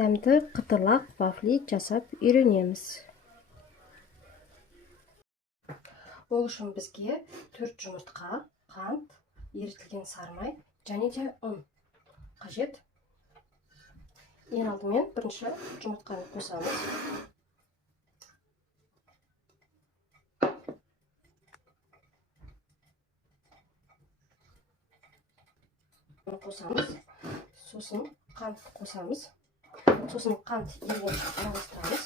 Тәмді қытырлақ вафли жасап үйренеміз. Ол үшін бізге 4 жұмыртқа, қант, ерітілген сары май және де ұн қажет. Ең алдымен бірінші жұмыртқаны қосамыз. Сосын қант қосамыз. Сосын қант ерігенше араластырамыз.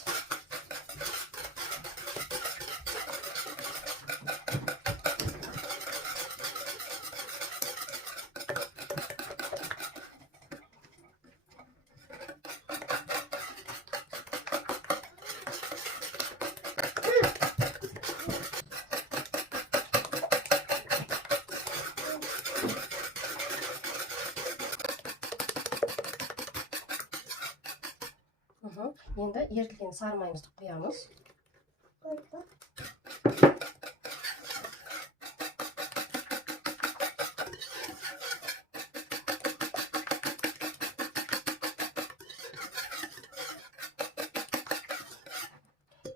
Енді ерітілген сары майымызды құямыз.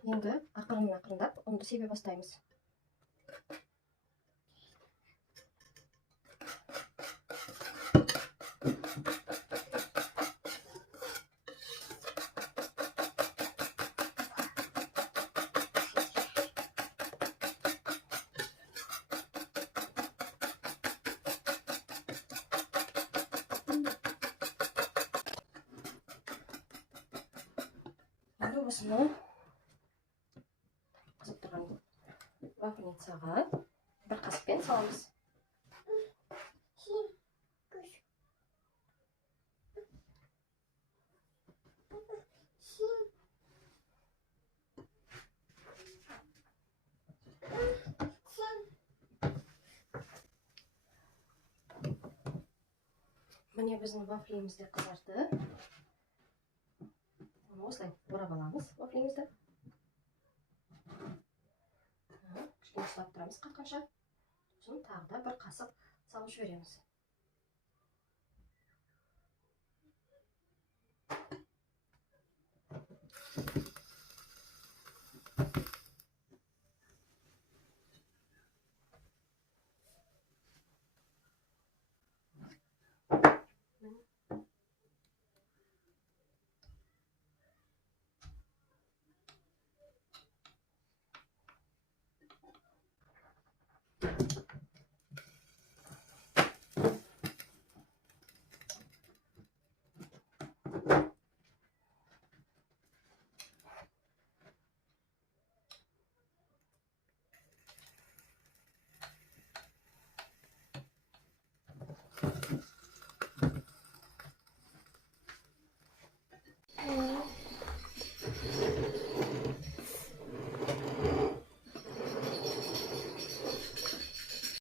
Енді ақырындап ұнды себе бастаймыз. Енді осыны қызып тұрған вафельницаға бір қасықпен саламыз. Міне біздің вафлиміз де қызарды. Осылай орап аламыз вафлимізді. Кішкене ұстап тұрамыз қатқанша. Сосын тағы да бір қасық салып жібереміз.